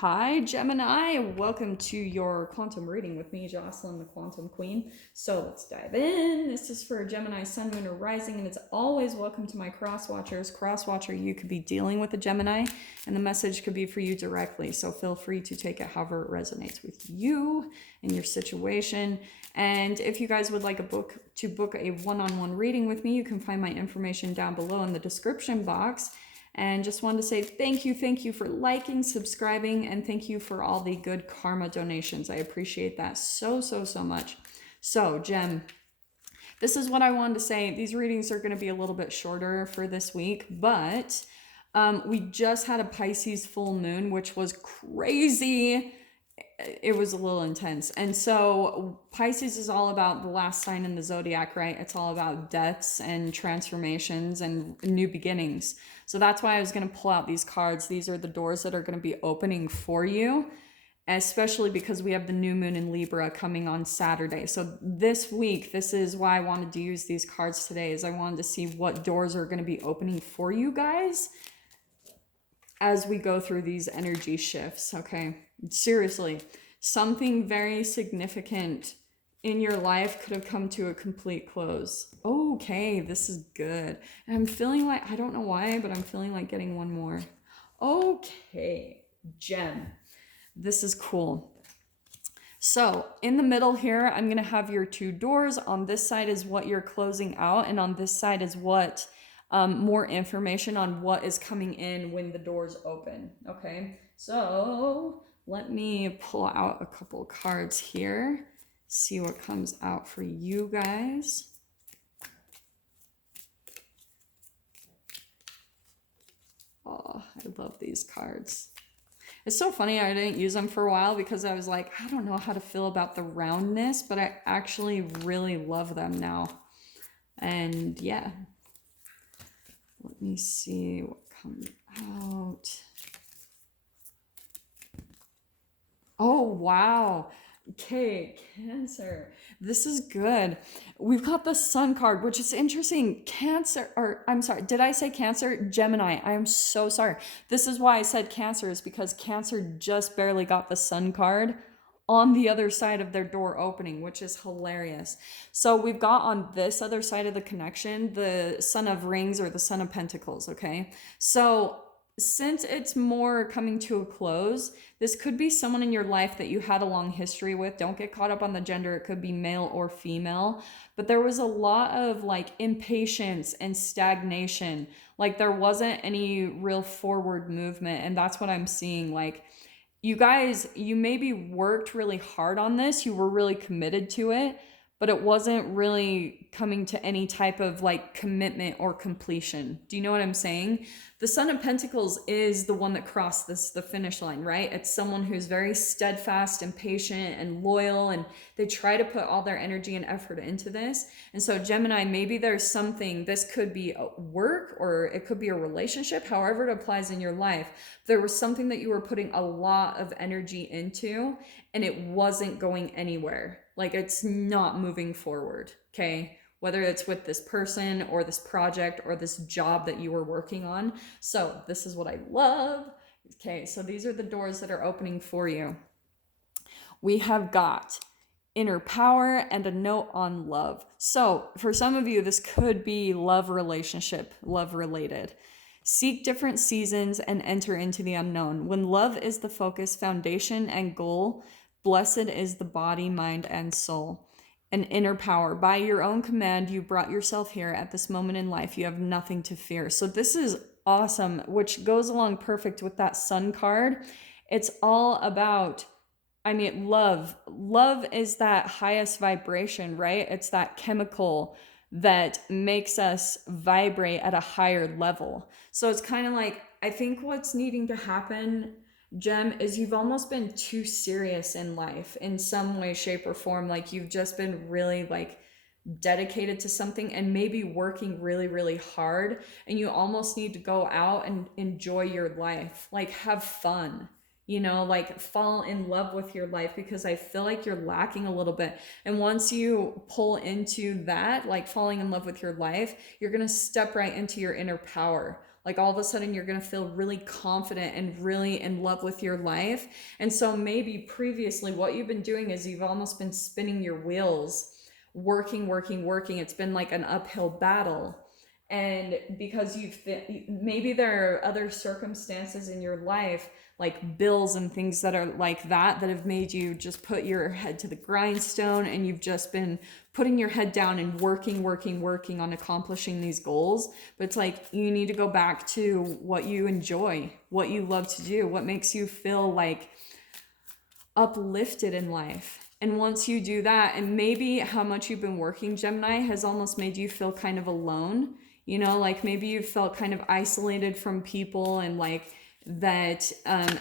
Hi, Gemini. Welcome to your quantum reading with me, Jocelyn, the Quantum Queen. So let's dive in. This is for Gemini, Sun, Moon, or Rising, and it's always welcome to my cross watchers. Cross watcher, you could be dealing with a Gemini, and the message could be for you directly. So feel free to take it however it resonates with you and your situation. And if you guys would like to book a one-on-one reading with me, you can find my information down below in the description box. And just wanted to say thank you for liking, subscribing, and thank you for all the good karma donations. I appreciate that so much. So, Gem, this is what I wanted to say. These readings are going to be a little bit shorter for this week, but we just had a Pisces full moon, which was crazy. It was a little intense. And so Pisces is all about the last sign in the zodiac, right? It's all about deaths and transformations and new beginnings. So that's why I was going to pull out these cards. These are the doors that are going to be opening for you, especially because we have the new moon in Libra coming on Saturday. So this week, this is why I wanted to use these cards today, is I wanted to see what doors are going to be opening for you guys as we go through these energy shifts, okay? Seriously, something very significant in your life could have come to a complete close. Okay, this is good. And I'm feeling like, I don't know why, but I'm feeling like getting one more. Okay, Gem, this is cool. So in the middle here, I'm gonna have your two doors. On this side is what you're closing out, and on this side is what more information on what is coming in when the doors open. Okay, so let me pull out a couple cards here, see what comes out for you guys. Oh, I love these cards. It's so funny I didn't use them for a while because I was like, I don't know how to feel about the roundness, but I actually really love them now. And yeah. Let me see what comes out. Oh, wow. Okay, Cancer. This is good. We've got the Sun card, which is interesting. Cancer, or I'm sorry, did I say Cancer? Gemini. I am so sorry. This is why I said Cancer, is because Cancer just barely got the Sun card on the other side of their door opening, which is hilarious. So we've got on this other side of the connection, the Son of Rings or the Son of Pentacles, okay? So since it's more coming to a close, this could be someone in your life that you had a long history with. Don't get caught up on the gender. It could be male or female. But there was a lot of like impatience and stagnation. Like there wasn't any real forward movement. And that's what I'm seeing. Like, you guys, you maybe worked really hard on this. You were really committed to it, but it wasn't really coming to any type of like commitment or completion. Do you know what I'm saying? The Son of Pentacles is the one that crossed the finish line, right? It's someone who's very steadfast and patient and loyal, and they try to put all their energy and effort into this. And so Gemini, maybe there's something, this could be a work or it could be a relationship, however it applies in your life. There was something that you were putting a lot of energy into and it wasn't going anywhere. Like it's not moving forward, okay? Whether it's with this person or this project or this job that you were working on. So this is what I love. Okay, so these are the doors that are opening for you. We have got inner power and a note on love. So for some of you, this could be love relationship, love related. Seek different seasons and enter into the unknown. When love is the focus, foundation, and goal, blessed is the body, mind, and soul. An inner power. By your own command, you brought yourself here at this moment in life. You have nothing to fear. So this is awesome, which goes along perfect with that Sun card. It's all about, I mean, love. Love is that highest vibration, right? It's that chemical that makes us vibrate at a higher level. So it's kind of like, I think what's needing to happen, Gem, is you've almost been too serious in life in some way, shape, or form. Like you've just been really like dedicated to something and maybe working really hard, and you almost need to go out and enjoy your life, like have fun, you know, like fall in love with your life, because I feel like you're lacking a little bit. And once you pull into that, like falling in love with your life, you're going to step right into your inner power. Like all of a sudden you're going to feel really confident and really in love with your life. And so maybe previously what you've been doing is you've almost been spinning your wheels, working. It's been like an uphill battle. And because maybe there are other circumstances in your life, like bills and things that are like that have made you just put your head to the grindstone, and you've just been putting your head down and working on accomplishing these goals. But it's like you need to go back to what you enjoy, what you love to do, what makes you feel like uplifted in life. And once you do that, and maybe how much you've been working, Gemini, has almost made you feel kind of alone. You know, like maybe you felt kind of isolated from people, and like that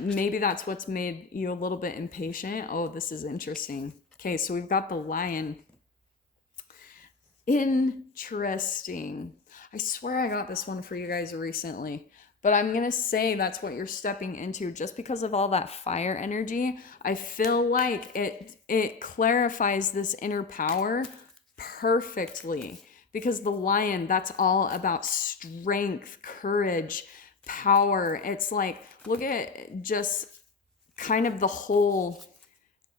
maybe that's what's made you a little bit impatient. Oh, this is interesting. Okay, so we've got the Lion. Interesting. I swear I got this one for you guys recently, but I'm gonna say that's what you're stepping into just because of all that fire energy. I feel like it clarifies this inner power perfectly, because the Lion, that's all about strength, courage, power. It's like, look at just kind of the whole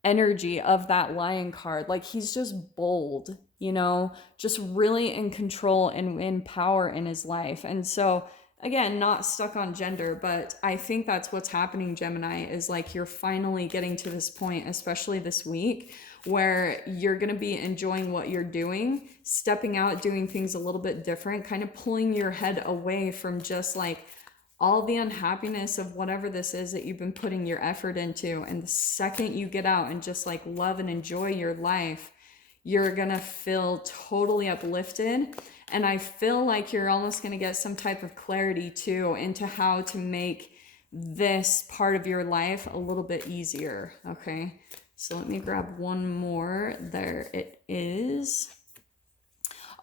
energy of that Lion card. Like he's just bold, you know, just really in control and in power in his life. And so again, not stuck on gender, but I think that's what's happening, Gemini, is like you're finally getting to this point, especially this week, where you're going to be enjoying what you're doing, stepping out, doing things a little bit different, kind of pulling your head away from just like all the unhappiness of whatever this is that you've been putting your effort into. And the second you get out and just like love and enjoy your life, you're gonna feel totally uplifted. And I feel like you're almost gonna get some type of clarity too into how to make this part of your life a little bit easier. Okay, so let me grab one more. There it is.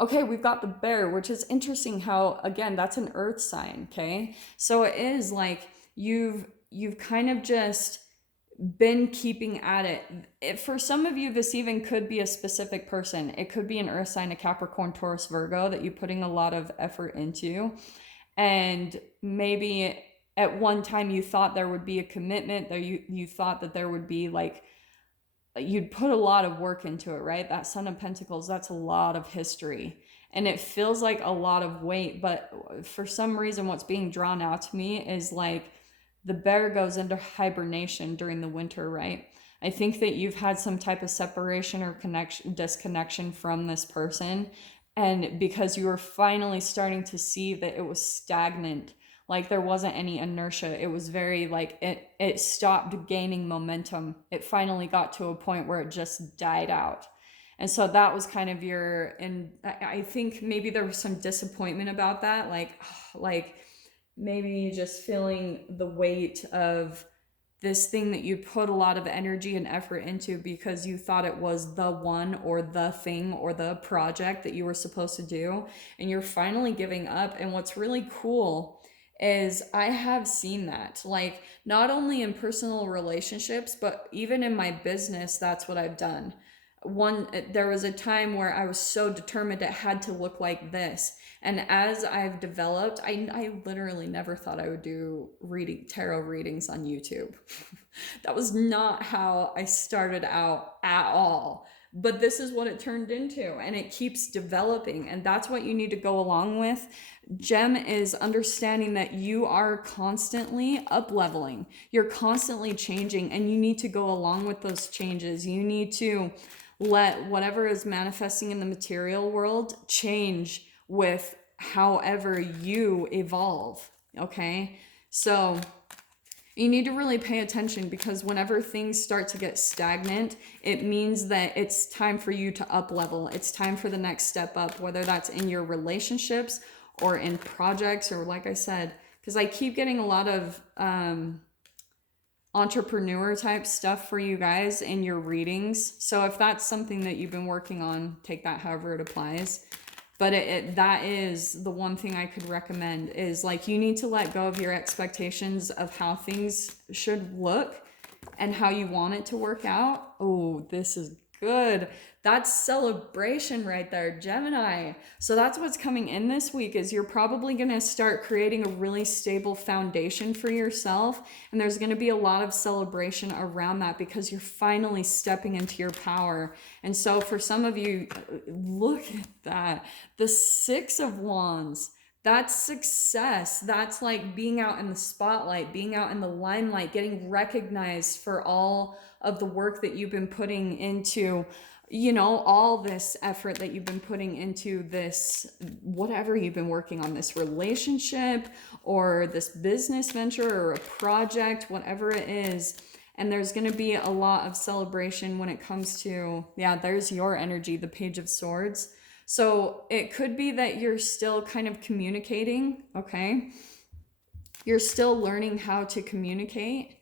Okay, we've got the Bear, which is interesting how, again, that's an earth sign, okay? So it is like you've kind of just been keeping at it. For some of you, this even could be a specific person. It could be an earth sign, a Capricorn, Taurus, Virgo, that you're putting a lot of effort into. And maybe at one time you thought there would be a commitment, that you thought that there would be like, you'd put a lot of work into it, right? That Son of Pentacles, that's a lot of history. And it feels like a lot of weight, but for some reason, what's being drawn out to me is like the Bear goes into hibernation during the winter, right? I think that you've had some type of separation or disconnection from this person. And because you were finally starting to see that it was stagnant, like there wasn't any inertia. It was very like it stopped gaining momentum. It finally got to a point where it just died out. And so that was kind of and I think maybe there was some disappointment about that. Like maybe just feeling the weight of this thing that you put a lot of energy and effort into because you thought it was the one or the thing or the project that you were supposed to do. And you're finally giving up. And what's really cool is I have seen that, like not only in personal relationships, but even in my business, that's what I've done. There was a time where I was so determined it had to look like this. And as I've developed, I literally never thought I would do tarot readings on YouTube. That was not how I started out at all. But this is what it turned into, and it keeps developing, and that's what you need to go along with. Gem is understanding that you are constantly up leveling. You're constantly changing, and you need to go along with those changes. You need to let whatever is manifesting in the material world change with however you evolve, okay? So you need to really pay attention, because whenever things start to get stagnant, it means that it's time for you to up level. It's time for the next step up, whether that's in your relationships or in projects, or like I said, because I keep getting a lot of entrepreneur type stuff for you guys in your readings. So if that's something that you've been working on, take that however it applies. But that is the one thing I could recommend, is like you need to let go of your expectations of how things should look and how you want it to work out. Oh, this is good. That's celebration right there, Gemini. So that's what's coming in this week is you're probably going to start creating a really stable foundation for yourself, and there's going to be a lot of celebration around that because you're finally stepping into your power. And so for some of you, look at that. The 6 of Wands. That's success. That's like being out in the spotlight, being out in the limelight, getting recognized for all of the work that you've been putting into, all this effort that you've been putting into this, whatever you've been working on, this relationship or this business venture or a project, whatever it is. And there's going to be a lot of celebration when it comes to, there's your energy, the Page of Swords. So it could be that you're still kind of communicating, okay? You're still learning how to communicate.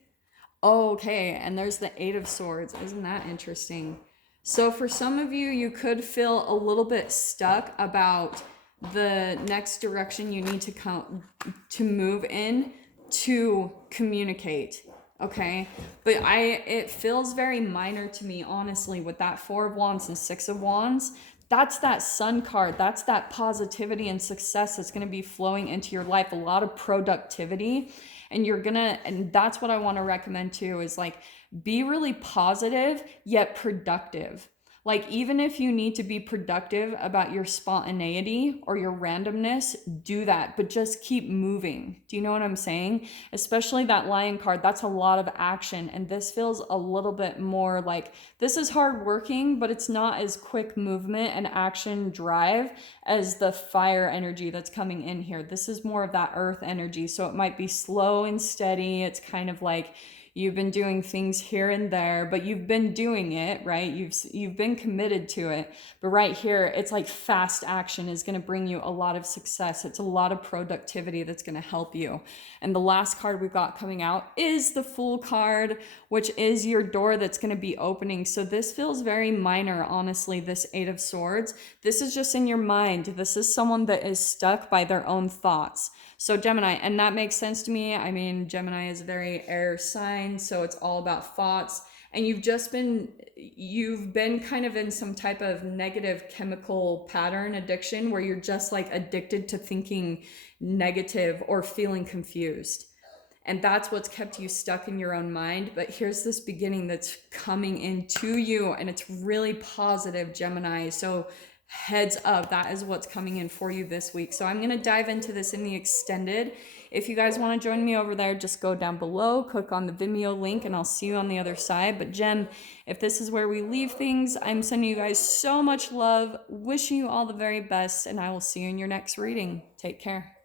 Oh, okay, and there's the 8 of Swords. Isn't that interesting? So for some of you, you could feel a little bit stuck about the next direction you need to move in to communicate, okay? But it feels very minor to me, honestly, with that 4 of Wands and 6 of Wands. That's that Sun card. That's that positivity and success that's going to be flowing into your life. A lot of productivity. And that's what I want to recommend too, is like, be really positive, yet productive. Like, even if you need to be productive about your spontaneity or your randomness, do that, but just keep moving. Do you know what I'm saying? Especially that Lion card, that's a lot of action. And this feels a little bit more like, this is hard working, but it's not as quick movement and action drive as the fire energy that's coming in here. This is more of that earth energy. So it might be slow and steady. It's kind of like, you've been doing things here and there, but you've been doing it, right? You've been committed to it. But right here, it's like fast action is going to bring you a lot of success. It's a lot of productivity that's going to help you. And the last card we've got coming out is the Fool card, which is your door that's going to be opening. So this feels very minor, honestly, this 8 of Swords. This is just in your mind. This is someone that is stuck by their own thoughts. So Gemini, and that makes sense to me. I mean, Gemini is a very air sign, so it's all about thoughts. And you've been kind of in some type of negative chemical pattern addiction where you're just like addicted to thinking negative or feeling confused. And that's what's kept you stuck in your own mind. But here's this beginning that's coming into you, and it's really positive, Gemini. So heads up, that is what's coming in for you this week. So I'm going to dive into this in the extended. If you guys want to join me over there, just go down below, click on the Vimeo link, and I'll see you on the other side. But Gem, if this is where we leave things, I'm sending you guys so much love, wishing you all the very best, and I will see you in your next reading. Take care.